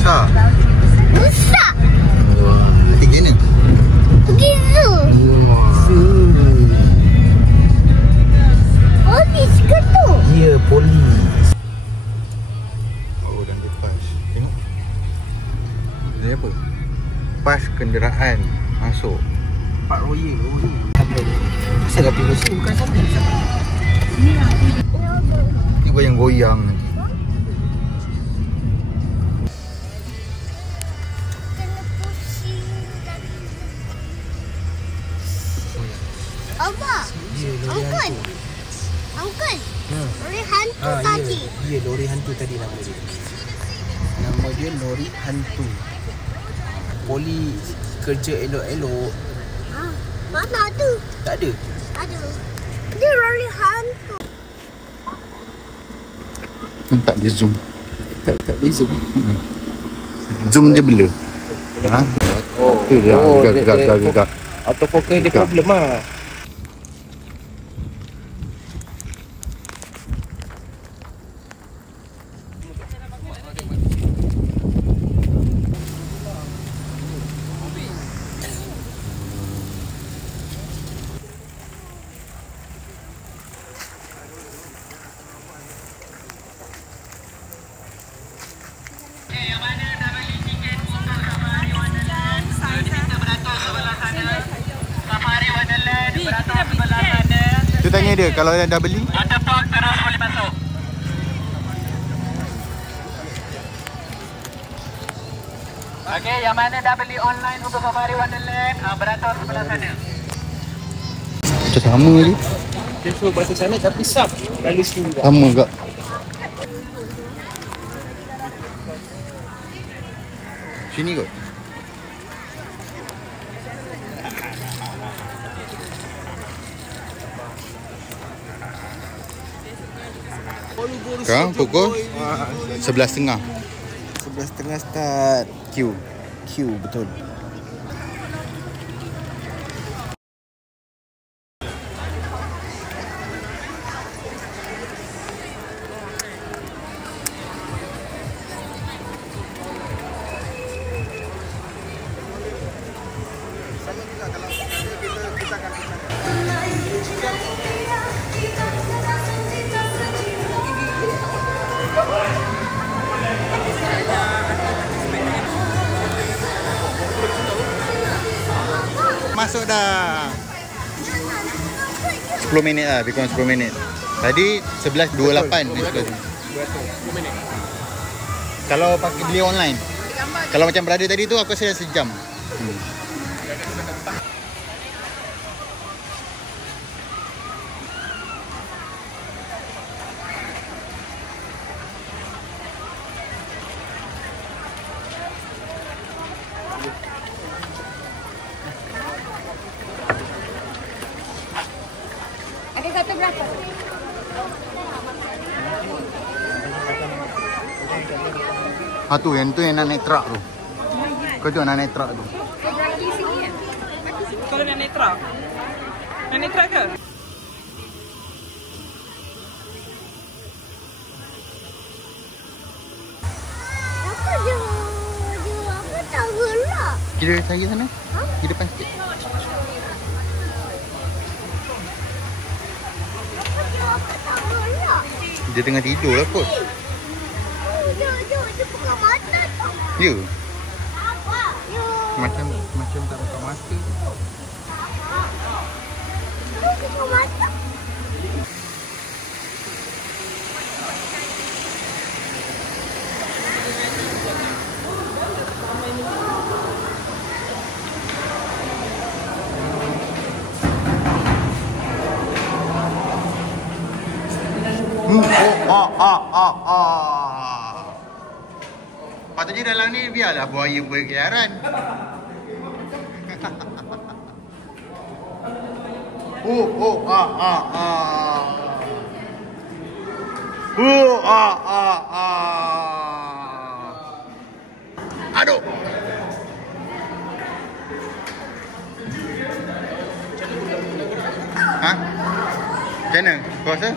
Besar. Besar. Wah, tinggi ni. Begitu. Polis ke tu? Ya, polis. Oh, dan dia pas. Tengok. Dia apa? Pas kenderaan masuk. Pak Royal. Asal api mesin bukan sampai. Ni goyang-goyang nanti. Abah. Uncle. Uncle. Lori hantu tadi. Ya, lori hantu tadi nama dia. Nama dia lori hantu. Polis kerja elok-elok. Mana tu? Tak ada. Ada. Dia lori hantu. Tak dia zoom. Tak dia zoom. Zoom dia blur. Ha? Tu dia. Gagak. Autofocus dia problem lah. Tu tanya dia kalau dah beli. Ada park terus boleh masuk. Okey, yang mana dah beli online untuk Safari Wonderland, beratur sebelah sana. Macam sama je. Dia suruh batu sana tapi sub lalu sini juga. Sama juga. Sini kot. Sekarang pukul 11.30. 11.30 start. Q betul. Masuk dah. 10 minit lah, lebih kurang 10 minit. Tadi 11.28 ni sudah. 10 minit. Kalau pakai beli online. Kalau macam berada tadi tu aku rasa sejam. Ada satu berapa? Tu yang nak naik truck tu. Kau tu nak naik truck tu. Kalau nak naik truck? Nak naik truck ke? Apa dia? Apa tak gerak? Kira saya sana. Di depan sikit. Apa tak gerak? Dia tengah tidur lah kot. Dia buka mata tak? Ya. Apa? Macam tak buka mata. Dia buka mata. Patutnya dalam ni biarlah buaya berkeliaran. Aduh. Ha? Macam mana? Kau rasa?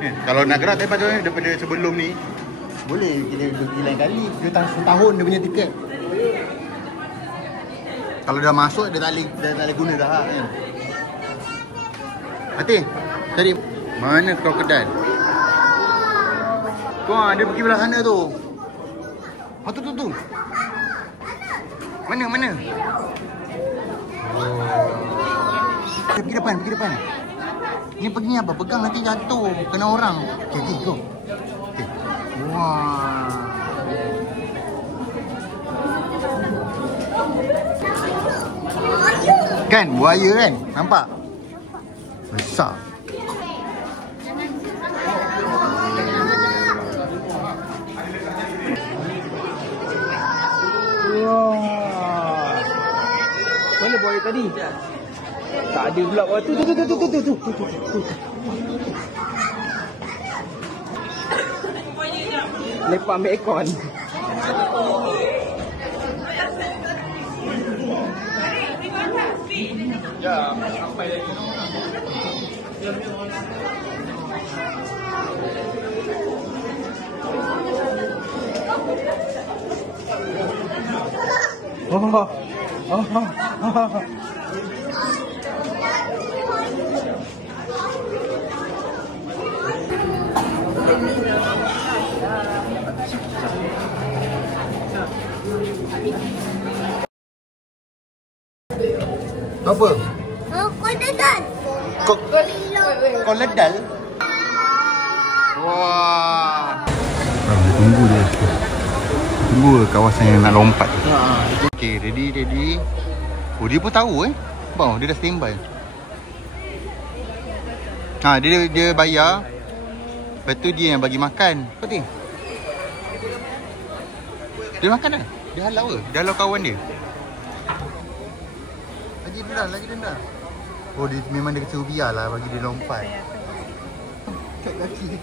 Kalau nak gerak daripada sebelum ni Boleh kita pergi lain kali. Dia setahun dia punya tiket. Kalau dah masuk dia tak boleh guna dah kan. Hati, cari mana krokodil? Wah, dia pergi belah sana tu. Oh tu. Mana? Oh. Pergi depan. Ni pergi apa? Pegang nanti jatuh. Kena orang. Okay, go. Okay. Wah. Kan? Buaya kan? Nampak? Besar. Wah. Mana buaya tadi? Tak ada pula. Oh, tu. Lepak ambil aircon. Ya, sampai lagi. Apa? Kau ledal. Kau ledal? Wah. Tunggu dia. Tunggu kawasan yang nak lompat tu. Okay, ready. Oh, dia pun tahu Bang, dia dah standby. Dia bayar. Lepas tu dia yang bagi makan. Apa ni? Dia makan dah? Dia halau ke? Dia halau kawan dia? Lagi denda. Oh, dia memang dia kata biarlah bagi dia lompat. Kat kaki.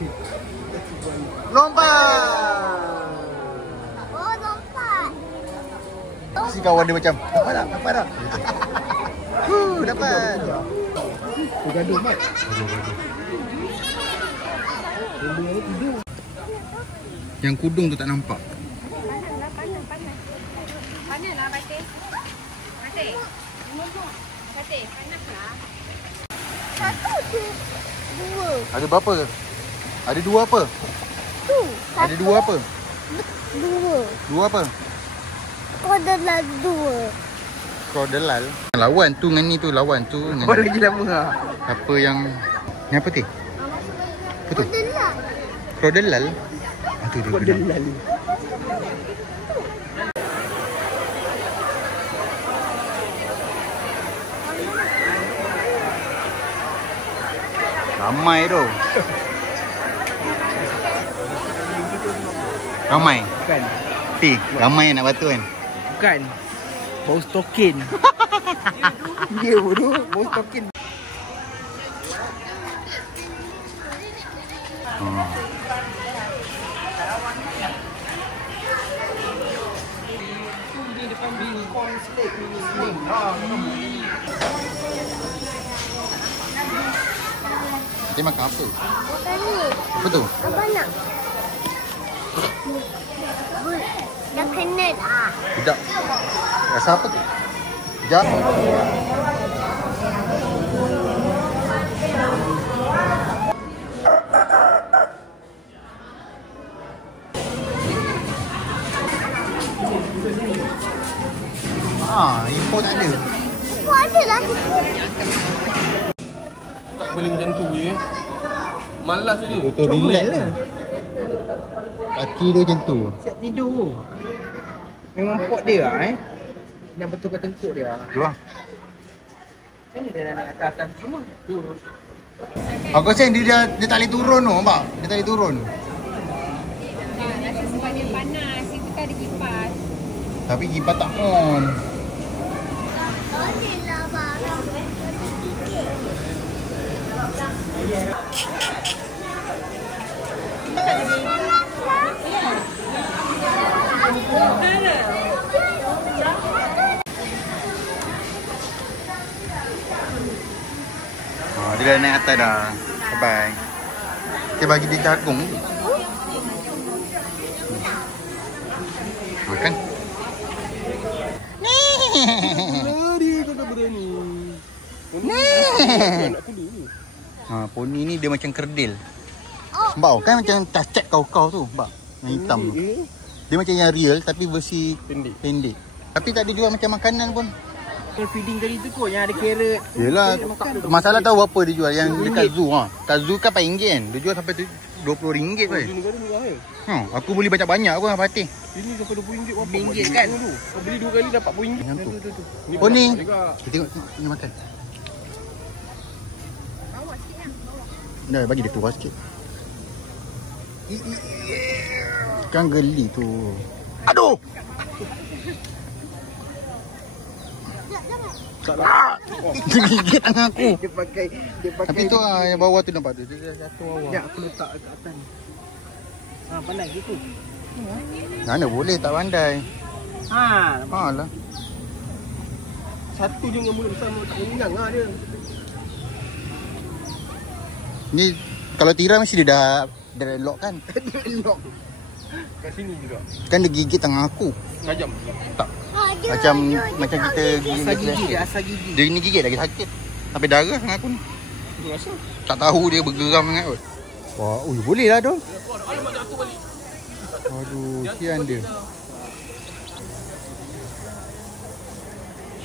Lompat! Oh, lompat. Si kawan dia macam, dapat dah. Dapat. Gaduh mat. Yang kudung tu tak nampak. Panaslah batik. Batik, panaslah. Satu tu. Dua. Ada berapa? Ada dua apa? Tu. Ada dua apa? Dua. Dua apa? Krokodil dua. Krokodil. Lawan tu dengan ni tu, lawan tu dengan Oh, lagi lama lah. apa yang ni apa tu? Apa tu? Krokodil. Krokodil. Tu dia bilang. Ramai tu. Ramai. Bukan. Ramai yang nak batu kan? Bukan. Bau stokin. Dia bodoh. Bau stokin. Nanti makan apa? Tadi. Apa tu? Apa nak? Dah kena dah. Tidak. Rasa apa tu? Sekejap. Info tak ada. Apa ada lah. Tak boleh macam tu je. Malas je. Betul relax lah. Kaki dia macam tu. Siap tidur. Memang pot dia lah Yang betul kat tengkuk dia. Tu lah. Macam mana dia nak naik atas semua? Aku rasa dia tak boleh turun tu, nampak? Dia tak boleh turun. Rasa sebab dia panas. Itu kan ada kipas. Tapi kipas tak on. Boleh lah barang. Dia dah naik atas dah. Bye-bye. Kita bagi dia jagung. Lari kau tak berani. Nak kudu ni. Poni ni dia macam kerdil. Sebab kan macam cacak kau tu. Sebab yang hitam tu. Dia macam yang real tapi versi pendek. Tapi tak dijual macam makanan pun. Yang feeding tadi tu kot, yang ada carrot. Yelah, masalah tahu apa dia jual. Yang dekat zoo Kat zoo kan RM4 kan. Dia jual sampai RM20 kan. Aku beli banyak-banyak aku dengan Fatih. Ini sampai RM20 berapa? RM5 kan dulu. Kau beli 2 kali dapat RM4. Oh ni. Kita tengok ni makan. Dah bagi dia keluar sikit. Kan geli tu. Aduh. Dia gigit tangan aku. Dia pakai Tapi tu yang bawah tu nampak tu. Dia jatuh bawah. Ya, aku letak kat atas ni. Pandai gitu. Mana boleh tak pandai. Lah. Satu je dengan mulut besar tak menginang dia. Ni kalau tirai mesti dia dah lock kan? Lock. Kat sini juga. Kan dia gigit tangan aku. Tajam. Tak. Macam kita gigit asal gigi. Dia ni gigit lagi sakit. Sampai darah tangan aku ni. Rasa? Tak tahu dia bergeram sangat kot. Wah, boleh lah tu. Aduh, sian dia.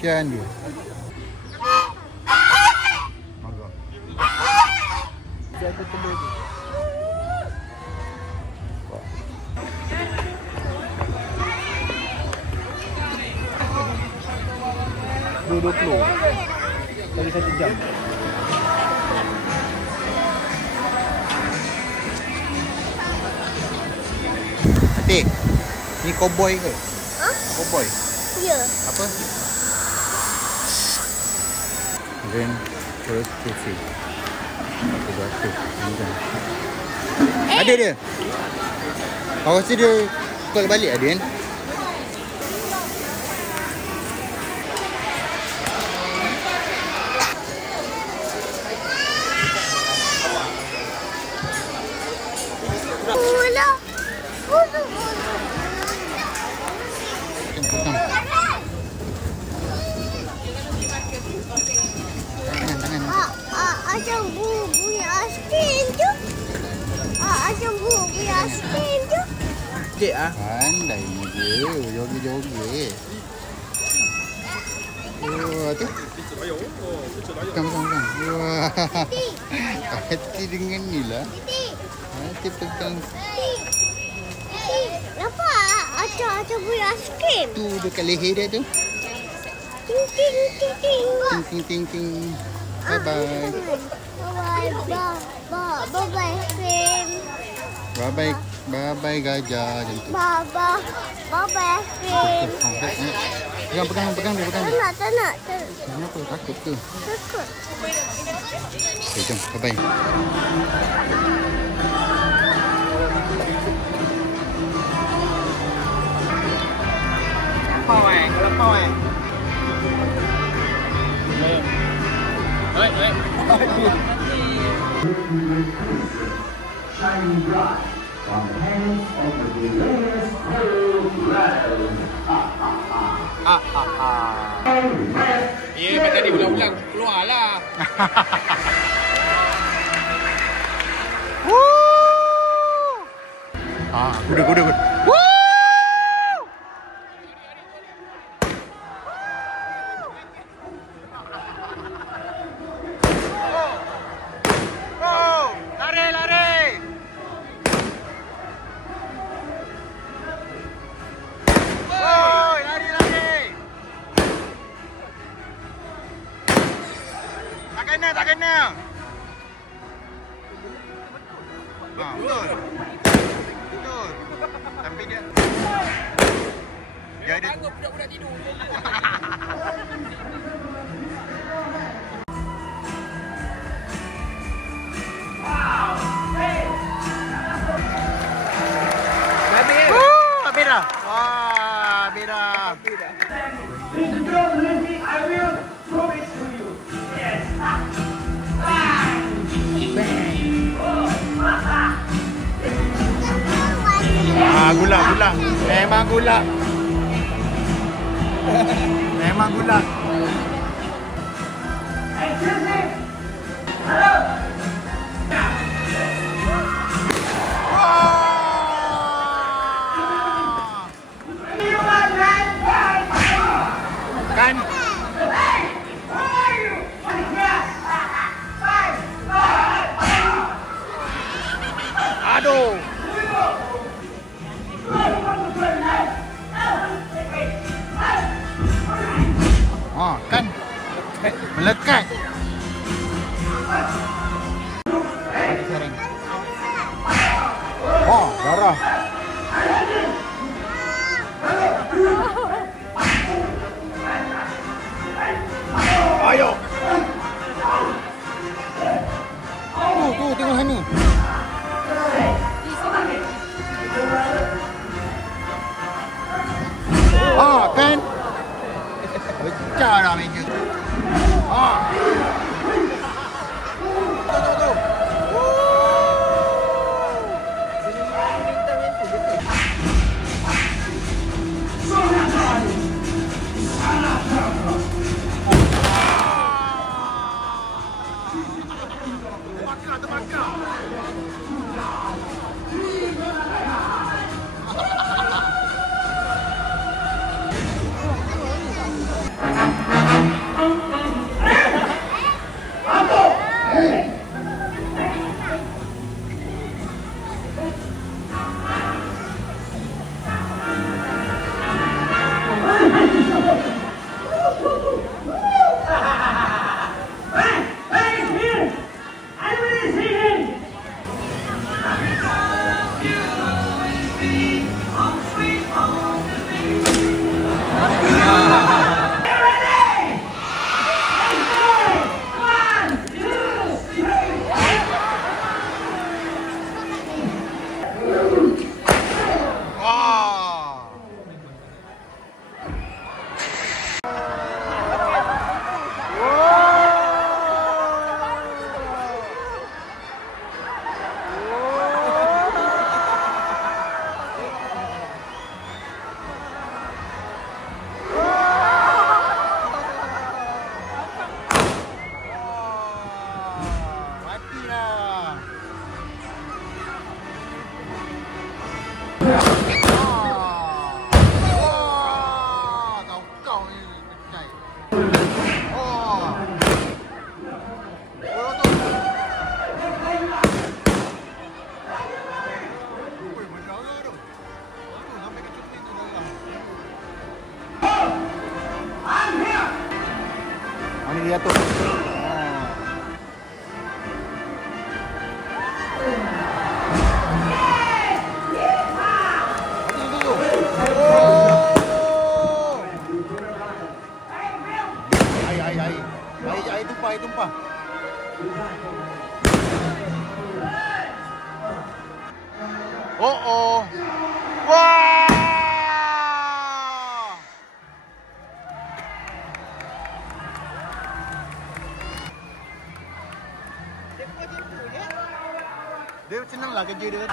Sian dia. Jaga telur tu. $20 kali 1 jam. Adik, ni cowboy ke? Cowboy? Ya. Apa? Grand First Cafe. Ada dia. Awak rasa dia call balik ada kan? Macam bunyi aiskrim tu. Macam bunyi aiskrim tu. Kek Pandai ni dia. Joget-joget. Wah tu. Bukan. Wah. Hati dengan ni lah. Hati pegang. Nampak? Macam bunyi aiskrim. Tu dekat leher dia tu. Ting ting ting ting. Ting ting ting. Bye bye. Bye bye aiskrim. Bye bye gajah macam tu. Bye bye aiskrim. Pegang dia. Tak nak. Kenapa? Takut ke? Takut. Okay, jom. Bye bye. Kelapau Shining bright on the hands of the latest Colorado. Ya, tadi ulang-ulang keluar lah. Kuda. Tak kena. Betul. Tapi dia ada budak-budak tidur. Habis dah. Wah, habis dah. Gula. Memang gula. Memang gulat. Kan? Aduh. Kan? Melekat. Darah. Ayo. Tu tengok sana. Kan? Pecah dah meja. Tu. Terbakar. Ini dia tu. Air tumpah. Oh. Wah! Dia senanglah kerja dia.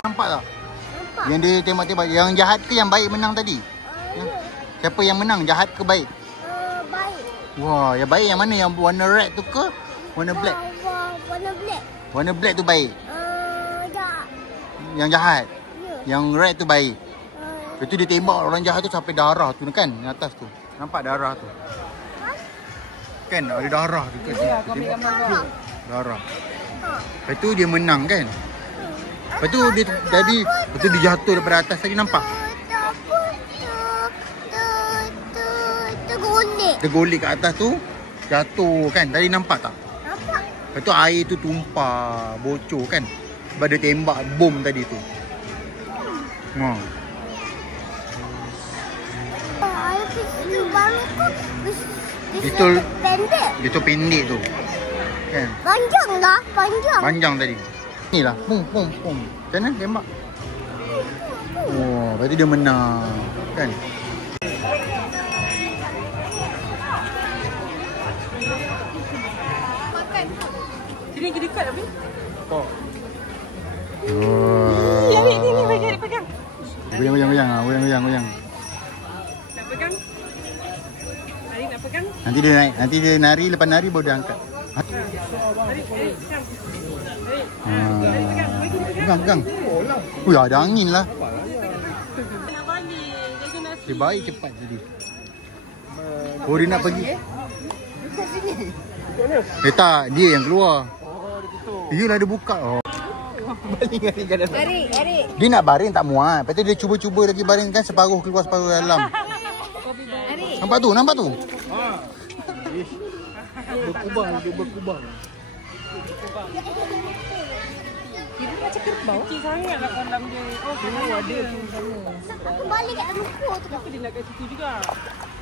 Nampak tak? Nampak. Yang dia tembak-tembak. Yang jahat ke yang baik menang tadi? Siapa yang menang? Jahat ke baik? Baik. Wah, yang baik yang mana? Yang warna red tu ke? Warna black? Warna black. Warna black tu baik? Jahat. Yang jahat? Ya. Yang red tu baik? Lepas tu dia tembak orang jahat tu sampai darah tu kan? Yang atas tu. Nampak darah tu? Kan ada darah tu kat sini. Darah. Lepas tu dia menang kan? Lepas tu dia jadi, lepas tu dia jatuh daripada atas tadi, nampak? Tergolek kat atas tu, jatuh kan? Tadi nampak tak? Nampak. Lepas tu air tu tumpah, bocor kan? Sebab dia tembak bom tadi tu. lubang itu Itu pendek. Itu pendek tu. Kan? Panjang lah, panjang. Panjang tadi. Ni lah. Pum pum pum. Macam mana tembak? Oh, berarti dia menang. Kan? Sini pergi dekat tapi. Oh. Ya, ni pegang. Goyang. Nak pegang? Ari nak pegang? Nanti dia naik. Nanti dia nari, lepas nari baru dia angkat. Ari, pegang. Ari. Pegang. Ui, ada angin lah. Nak balik. Dia kena Dia baik cepat tadi. Oh, dia nak pergi. Tak, dia yang keluar. Yelah, dia buka. Oh. Erik. Dia nak baring tak muat. Lepas tu dia cuba-cuba lagi baring kan, separuh keluar, separuh dalam. Nampak tu? Berkubang. Dia macam kerbau. kecil sangat lah kolam dia. Oh, ada. Aku balik kat ruko tu. Kenapa dia nak kat situ juga?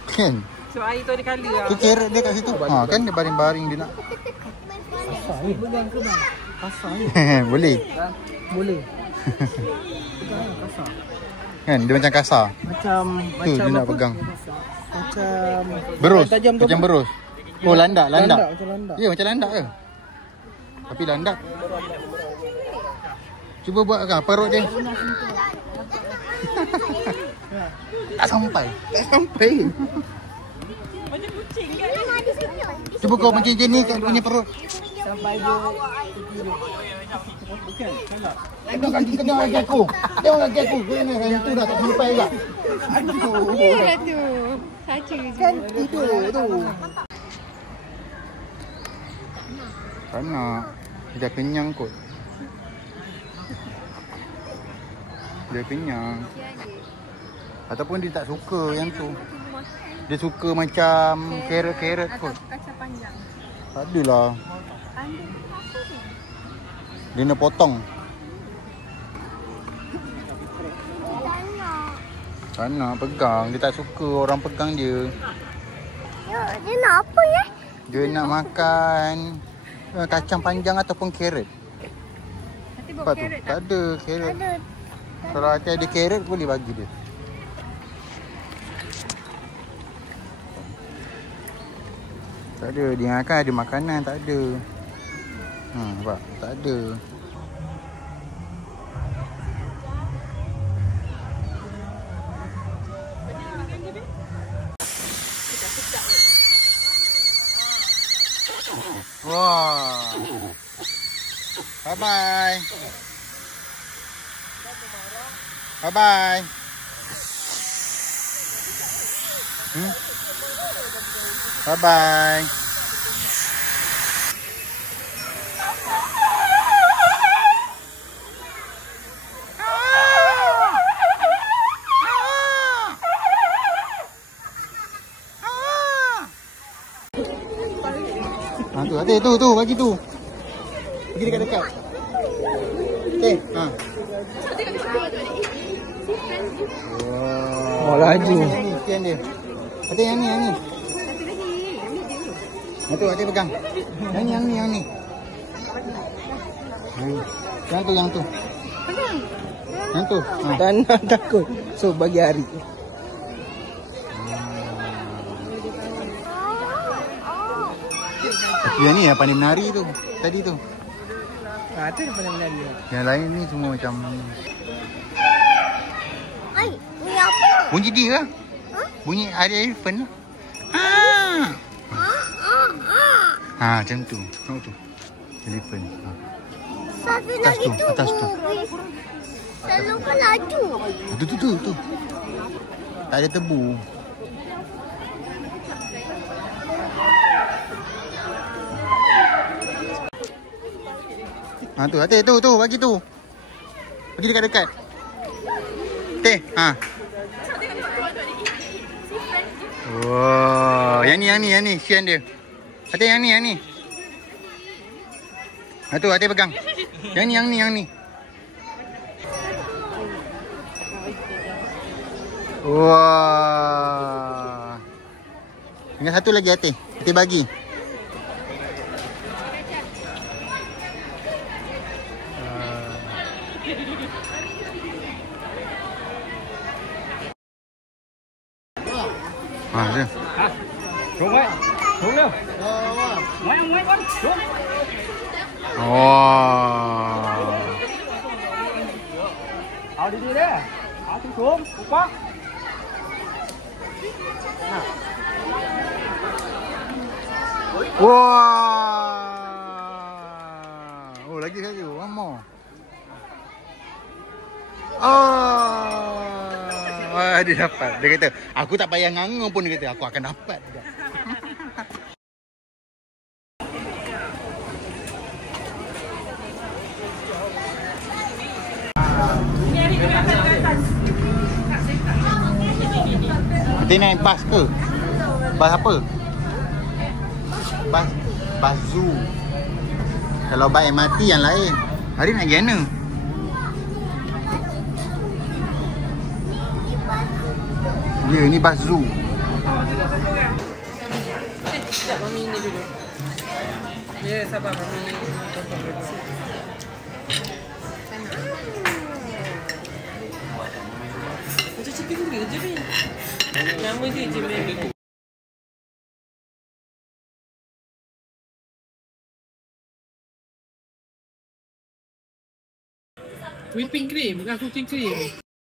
Kan? So air tu ada colour lah. Tu carrot dia kat situ. Ha, kan dia baring-baring dia nak. Pegang ke bang? Kasar ni. Boleh. Boleh. Kan dia macam kasar. Macam Tu dia nak pegang. Macam Berus. tajam tu. Macam berus. Oh, landak. Landak, macam landak. Ya, macam landak ke? Tapi landak. Cuba buat kan perut dia. Tak sampai. Macam kucing kan? Cuba kau macam ni kat punya perut. Sampai dia Tengok kaki aku. Tengok kaki aku. Yang tu dah tak sampai juga. Ya tu. Saja je. Kan itu tu. Tak nak. Dia dah kenyang kot. Dia kenyang. Ataupun dia tak suka yang tu. Dia suka macam carrot kot. Kacang panjang. Tak adalah. Dia nak potong. Tak nak pegang. Dia tak suka orang pegang dia. Dia nak apa ya? Dia nak makan kacang panjang ataupun carrot. Nanti Apa bawa tu? carrot Tak ada carrot. Ada. Kalau hati ada carrot boleh bagi dia. Tak ada. Dia akan ada makanan. Tak ada. Nampak? Tak ada. Wah. Bye-bye. Bye-bye. Bye-bye. Tu, bagi tu. Pergi dekat-dekat. Okey, ha. Oh, laju. Ni, sekian dia. Hati yang ni. Itu hati pegang. Yang ni. Yang tu. Yang tu. Ha. Dan takut. So bagi Ari. Yang ni yang pandai menari tu. Tadi tu. Ada yang pandai menari. Yang lain ni semua macam Ai, ni apa? bunyi dia lah. Bunyi ada elephant lah. Macam tu. Tengok tu. Elephant. Satu Atas lagi tu, tu. atas tu. Selalu kan laju. Tu. Tak ada tebu. Tu, hati tu, bagi tu. Pergi dekat-dekat. Ha. Wow, yang ni, sian dia. Hati yang ni. Tu, hati pegang. Yang ni. Wah. Tinggal satu lagi hati. Hati bagi. Dia. Xuống ấy. Xuống đâu. Ngoái ông ngoái con. Xuống. Wow. Đi đi đấy. Xuống. Quá. Wow. Oh, lagi satu. One more. Oh, dia dapat. Dia kata, aku tak payah ngangung pun, dia kata, aku akan dapat. Nanti naik bas ke? Bas apa? Bas zoo. Kalau bas MRT yang lain. Hari nak pergi mana? Ya, ni bas zoo. Sekejap, Mami ni dulu. Ya, sabar Mami. Macam chicken ke je ni? Nama dia je memang. Whipping cream, bukan cooking cream.